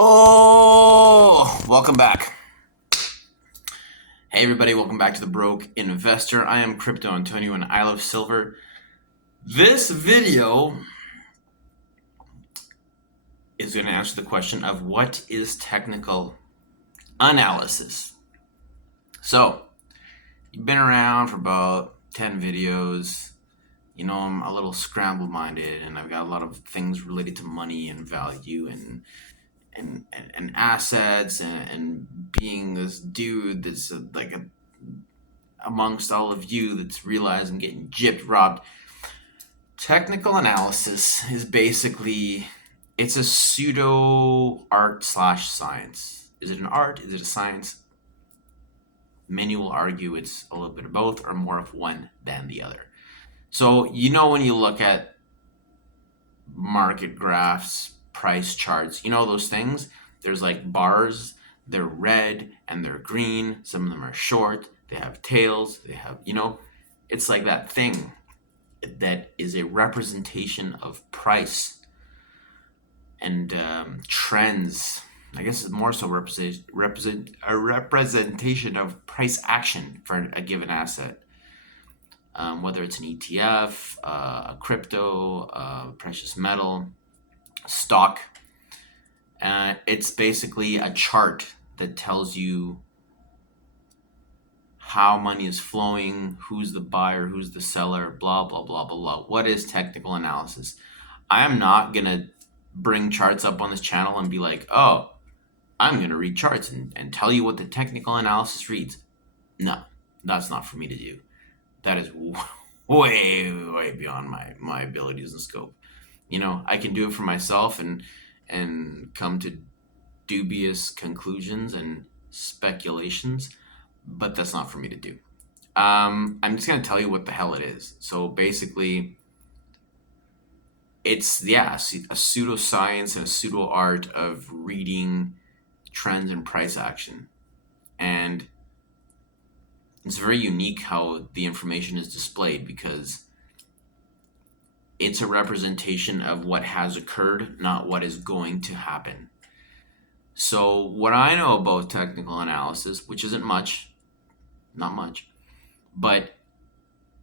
Oh, welcome back. Hey everybody, welcome back to The Broke Investor. I am Crypto Antonio and I love silver. This video is going to answer the question of what is technical analysis. So, you've been around for about 10 videos. You know, I'm a little scramble-minded and I've got a lot of things related to money and value and assets and being this dude that's amongst all of you that's realized I'm getting gypped, robbed. Technical analysis is basically, it's a pseudo art / science. Is it an art? Is it a science? Many will argue it's a little bit of both or more of one than the other. So, you know, when you look at market graphs, price charts, you know those things? There's like bars, they're red and they're green. Some of them are short, they have tails, they have, it's like that thing that is a representation of price and trends. I guess it's more so a representation of price action for a given asset. Whether it's an ETF, a crypto, precious metal, stock. It's basically a chart that tells you how money is flowing, who's the buyer, who's the seller, blah, blah, blah, blah, blah. What is technical analysis? I am not going to bring charts up on this channel and be like, oh, I'm going to read charts and tell you what the technical analysis reads. No, that's not for me to do. That is way, way beyond my abilities and scope. You know, I can do it for myself and come to dubious conclusions and speculations, but that's not for me to do. I'm just going to tell you what the hell it is. So basically, it's, a pseudoscience and a pseudo art of reading trends and price action. And it's very unique how the information is displayed because it's a representation of what has occurred, not what is going to happen. So what I know about technical analysis, which isn't much, not much, but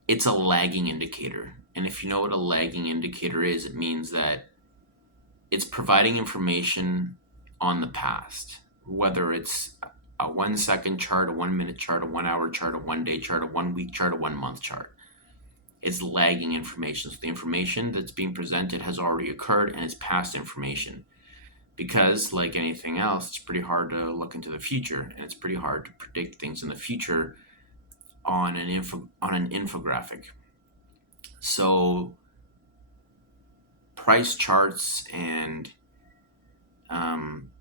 it's a lagging indicator. And if you know what a lagging indicator is, it means that it's providing information on the past, whether it's a 1 second chart, a 1 minute chart, a 1 hour chart, a 1 day chart, a 1 week chart, a 1 month chart. It's lagging information. So the information that's being presented has already occurred and it's past information. Because, like anything else, it's pretty hard to look into the future, and it's pretty hard to predict things in the future on an infographic. So, price charts and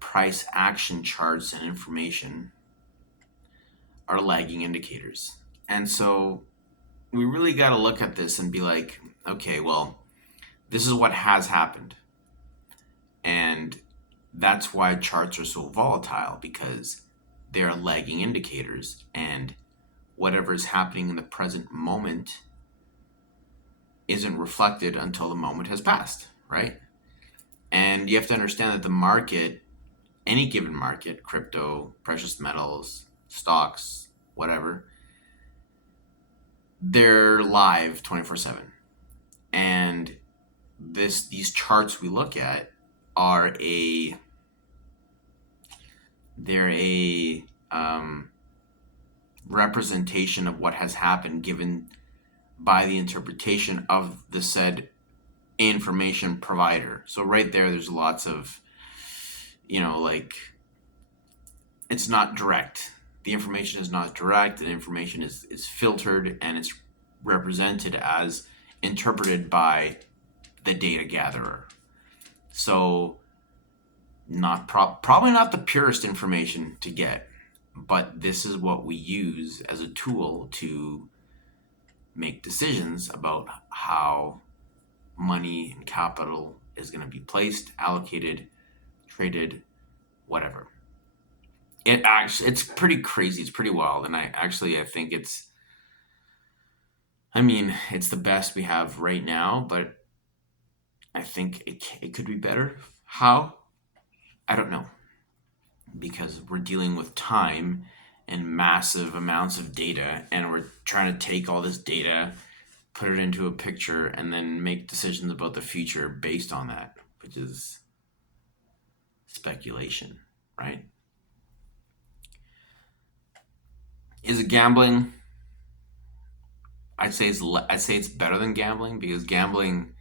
price action charts and information are lagging indicators. And so, we really got to look at this and be like, okay, well, this is what has happened. And that's why charts are so volatile, because they're lagging indicators, and whatever is happening in the present moment isn't reflected until the moment has passed, right? And you have to understand that the market, any given market, crypto, precious metals, stocks, whatever, they're live 24/7. And these charts we look at are a representation of what has happened given by the interpretation of the said information provider. So right there's lots of, it's not direct. The information is not direct. The information is filtered and it's represented as interpreted by the data gatherer. So probably not the purest information to get, but this is what we use as a tool to make decisions about how money and capital is going to be placed, allocated, traded, whatever. It's pretty crazy. It's pretty wild. And I think it's the best we have right now, but I think it could be better. How? I don't know. because we're dealing with time and massive amounts of data, and we're trying to take all this data, put it into a picture, and then make decisions about the future based on that, which is speculation, right? Is it gambling? I'd say it's better than gambling, because gambling,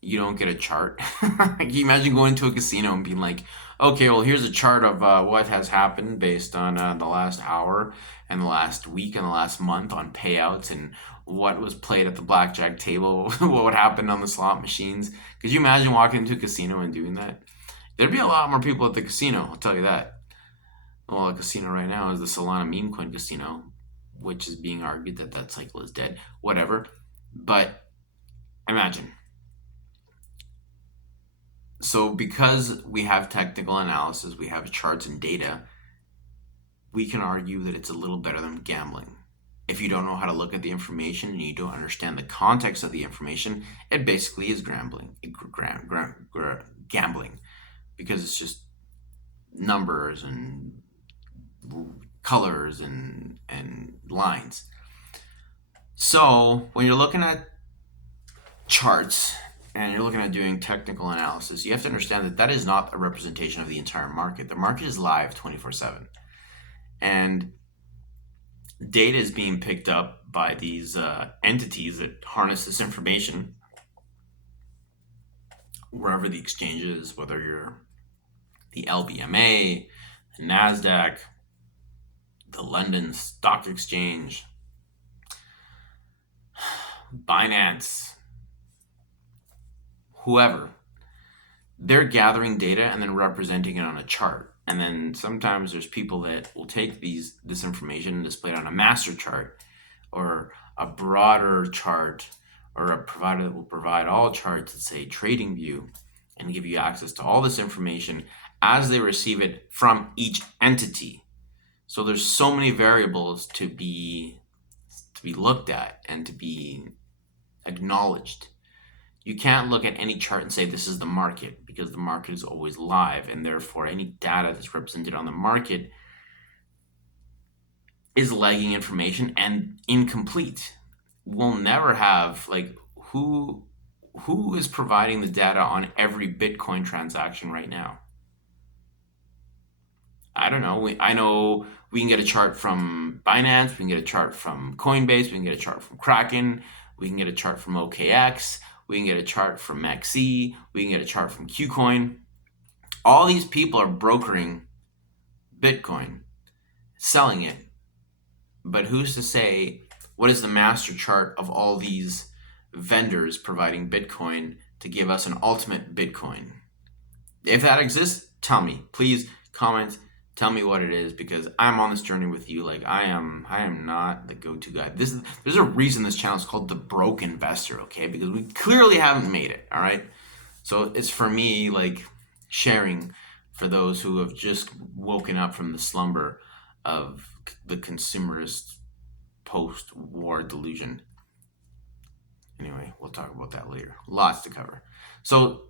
you don't get a chart. Can you imagine going to a casino and being like, okay, well, here's a chart of what has happened based on the last hour and the last week and the last month on payouts and what was played at the blackjack table, what would happen on the slot machines. Could you imagine walking into a casino and doing that? There'd be a lot more people at the casino, I'll tell you that. Well, a casino right now is the Solana meme coin casino, which is being argued that that cycle is dead. Whatever. But imagine. So because we have technical analysis, we have charts and data, we can argue that it's a little better than gambling. If you don't know how to look at the information and you don't understand the context of the information, it basically is gambling, because it's just numbers and colors and lines. So when you're looking at charts and you're looking at doing technical analysis, you have to understand that that is not a representation of the entire market. The market is live 24/7, and data is being picked up by these entities that harness this information wherever the exchange is, whether you're the LBMA, the NASDAQ, the London Stock Exchange, Binance, whoever. They're gathering data and then representing it on a chart. And then sometimes there's people that will take this information and display it on a master chart or a broader chart, or a provider that will provide all charts at, say, TradingView, and give you access to all this information as they receive it from each entity. So there's so many variables to be looked at and to be acknowledged. You can't look at any chart and say this is the market, because the market is always live, and therefore any data that's represented on the market is lagging information and incomplete. We'll never have, like, who is providing the data on every Bitcoin transaction right now? I don't know. I know we can get a chart from Binance, we can get a chart from Coinbase, we can get a chart from Kraken, we can get a chart from OKX, we can get a chart from XE, we can get a chart from KuCoin. All these people are brokering Bitcoin, selling it. But who's to say what is the master chart of all these vendors providing Bitcoin to give us an ultimate Bitcoin? If that exists, tell me. Please comment, tell me what it is, because I'm on this journey with you. Like, I am not the go-to guy. There's a reason this channel is called The Broke Investor, okay? Because we clearly haven't made it, all right? So it's for me, like, sharing for those who have just woken up from the slumber of the consumerist post-war delusion. Anyway, we'll talk about that later. Lots to cover. So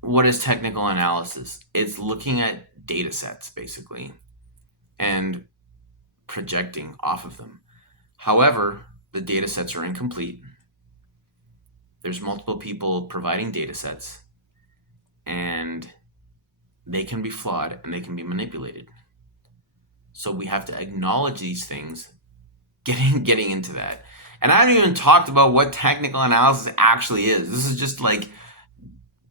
what is technical analysis? It's looking at data sets, basically, and projecting off of them. However, the data sets are incomplete. There's multiple people providing data sets, and they can be flawed and they can be manipulated. So we have to acknowledge these things, getting into that. And I haven't even talked about what technical analysis actually is. This is just like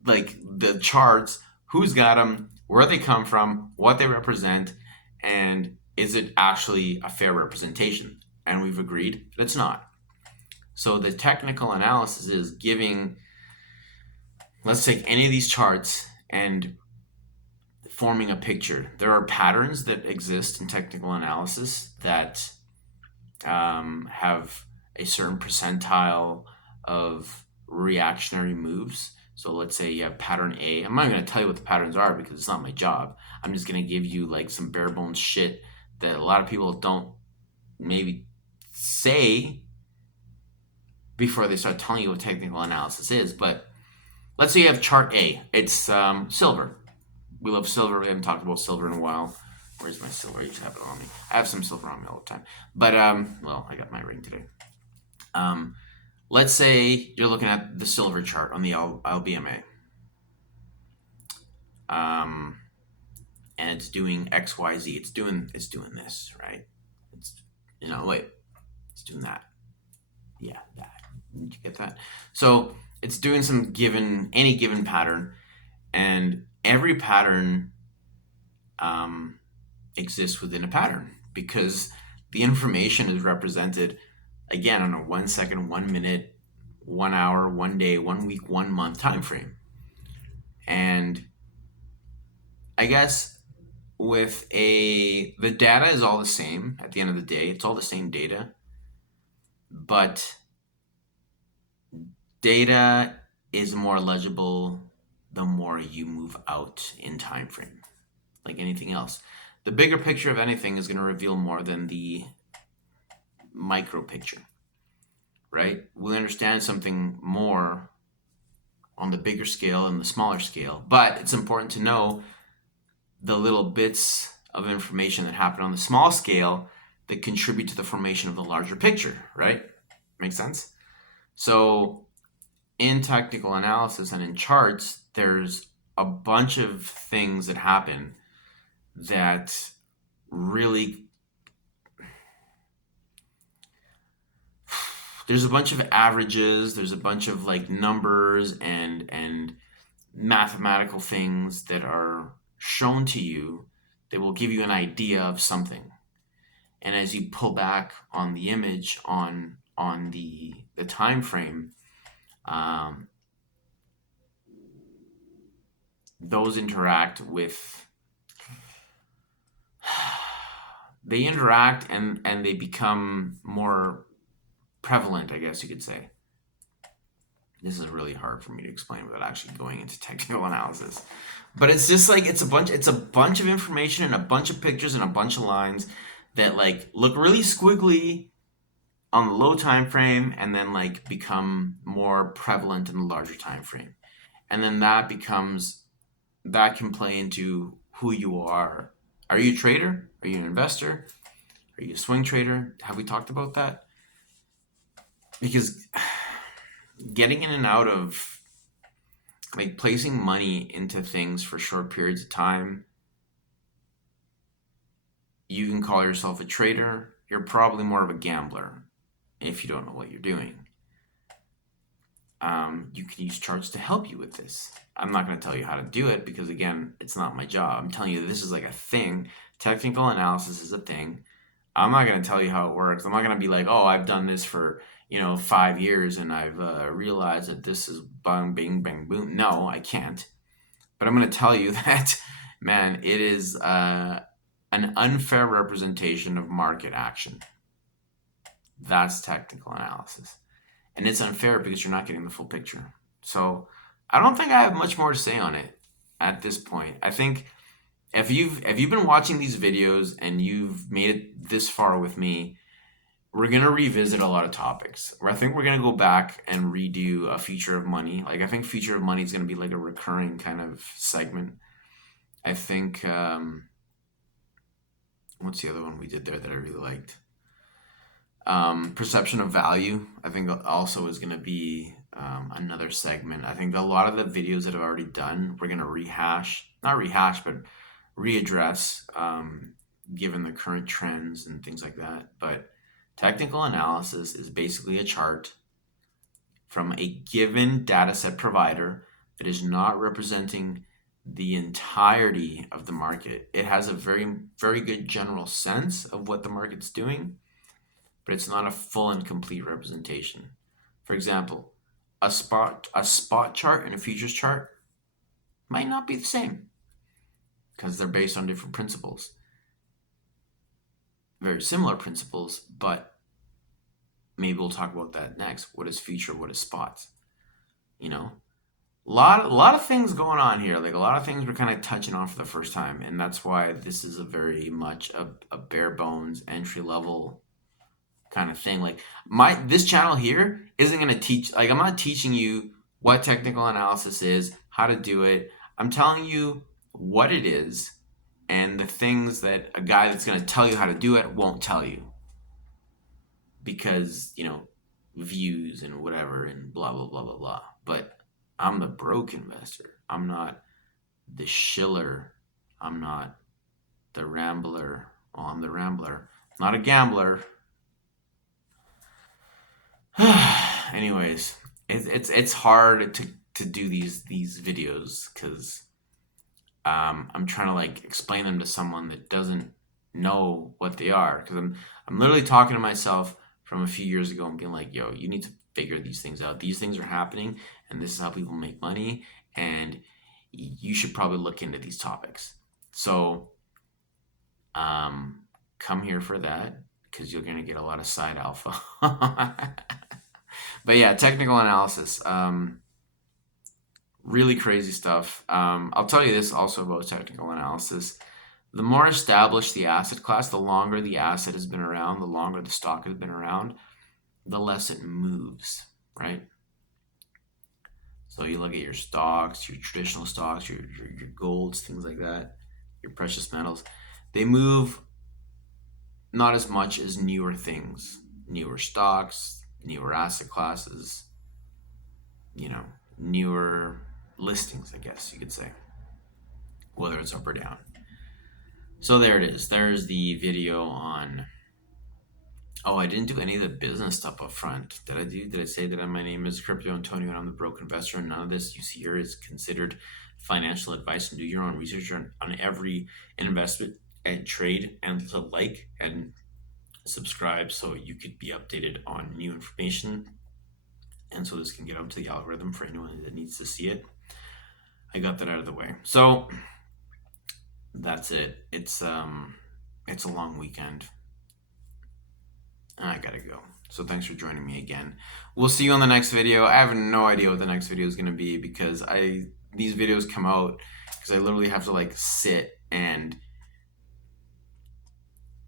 the charts, who's got them, where they come from, what they represent, and is it actually a fair representation? And we've agreed that it's not. So the technical analysis is giving, let's take any of these charts and forming a picture. There are patterns that exist in technical analysis that have a certain percentile of reactionary moves. So let's say you have pattern A. I'm not going to tell you what the patterns are because it's not my job. I'm just going to give you like some bare bones shit that a lot of people don't maybe say before they start telling you what technical analysis is. But let's say you have chart A. It's silver. We love silver. We haven't talked about silver in a while. Where's my silver? I used to have it on me. I have some silver on me all the time. But well, I got my ring today. Let's say you're looking at the silver chart on the LBMA. And it's doing XYZ. It's doing this, right? It's wait, it's doing that. Yeah, that. Did you get that? So it's doing any given pattern, and every pattern exists within a pattern because the information is represented again on a 1 second, 1 minute, 1 hour, 1 day, 1 week, 1 month time frame. And I guess the data is all the same at the end of the day. It's all the same data, but data is more legible the more you move out in time frame, like anything else. The bigger picture of anything is going to reveal more than the micro picture, right? We'll understand something more on the bigger scale and the smaller scale, but it's important to know the little bits of information that happen on the small scale that contribute to the formation of the larger picture, right? Makes sense? So in technical analysis and in charts, there's a bunch of things that happen that really, there's a bunch of averages, there's a bunch of like numbers and mathematical things that are shown to you that will give you an idea of something. And as you pull back on the image on the time frame, those interact and they become more prevalent, I guess you could say. This is really hard for me to explain without actually going into technical analysis. But it's just like it's a bunch of information and a bunch of pictures and a bunch of lines that like look really squiggly on the low time frame and then like become more prevalent in the larger time frame. And then that can play into who you are. Are you a trader? Are you an investor? Are you a swing trader? Have we talked about that? Because getting in and out of like placing money into things for short periods of time, you can call yourself a trader. You're probably more of a gambler if you don't know what you're doing. You can use charts to help you with this. I'm not going to tell you how to do it because, again, it's not my job. I'm telling you this is like a thing. Technical analysis is a thing. I'm not going to tell you how it works. I'm not going to be like, oh, I've done this for 5 years and I've realized that this is bang, bing, bang, boom. No, I can't. But I'm going to tell you that, man, it is an unfair representation of market action. That's technical analysis. And it's unfair because you're not getting the full picture. So I don't think I have much more to say on it at this point. I think if you've been watching these videos and you've made it this far with me, we're going to revisit a lot of topics. I think we're going to go back and redo a Future of Money. Like, I think Future of Money is going to be like a recurring kind of segment. I think, what's the other one we did there that I really liked? Perception of value, I think also is going to be another segment. I think a lot of the videos that I've already done, we're going to not rehash, but readdress, given the current trends and things like that. But technical analysis is basically a chart from a given data set provider that is not representing the entirety of the market. It has a very, very good general sense of what the market's doing, but it's not a full and complete representation. For example, a spot chart and a futures chart might not be the same because they're based on different principles. Very similar principles, but maybe we'll talk about that next. What is future? What is spots? A lot of things going on here. Like a lot of things we're kind of touching on for the first time, and that's why this is a very much a bare bones entry level kind of thing. Like this channel here isn't going to teach, like I'm not teaching you what technical analysis is, how to do it. I'm telling you what it is and the things that a guy that's going to tell you how to do it won't tell you because, views and whatever and blah, blah, blah, blah, blah. But I'm the broke investor. I'm not the shiller. I'm not the rambler. Well, I'm the rambler. Not a gambler. Anyways, it's hard to do these videos because I'm trying to like explain them to someone that doesn't know what they are, because I'm literally talking to myself from a few years ago and being like, yo, you need to figure these things out. These things are happening, and this is how people make money, and you should probably look into these topics. So come here for that, because you're going to get a lot of side alpha. But yeah, technical analysis. Really crazy stuff. I'll tell you this also about technical analysis. The more established the asset class, the longer the asset has been around, the longer the stock has been around, the less it moves, right? So you look at your stocks, your traditional stocks, your golds, things like that, your precious metals. They move not as much as newer things, newer stocks, newer asset classes, newer listings, I guess you could say, whether it's up or down. So there it is. There's the video on. Oh, I didn't do any of the business stuff up front. Did I do? Did I say that my name is Crypto Antonio and I'm the broke investor? And none of this you see here is considered financial advice, and do your own research on every investment and trade, and to like and subscribe so you could be updated on new information, and so this can get out to the algorithm for anyone that needs to see it. I got that out of the way. So that's it. It's a long weekend and I gotta go. So thanks for joining me again. We'll see you on the next video. I have no idea what the next video is going to be, because these videos come out because I literally have to like sit and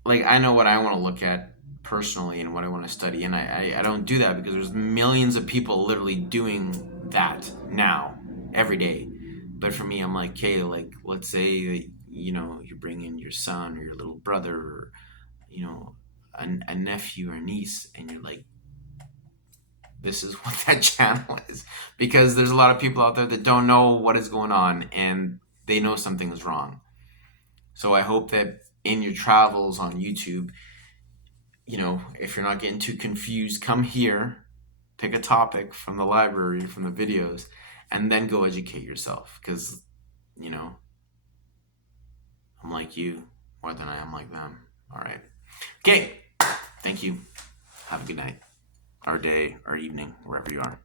like, I know what I want to look at personally and what I want to study, and I don't do that because there's millions of people literally doing that now every day. But for me, I'm like, okay, like, let's say that, you bring in your son or your little brother, or a nephew or niece, and you're like, this is what that channel is, because there's a lot of people out there that don't know what is going on and they know something is wrong. So I hope that in your travels on YouTube, if you're not getting too confused, come here, pick a topic from the library, from the videos, and then go educate yourself, because I'm like you more than I am like them. All right. Okay. Thank you. Have a good night, or day, or evening, wherever you are.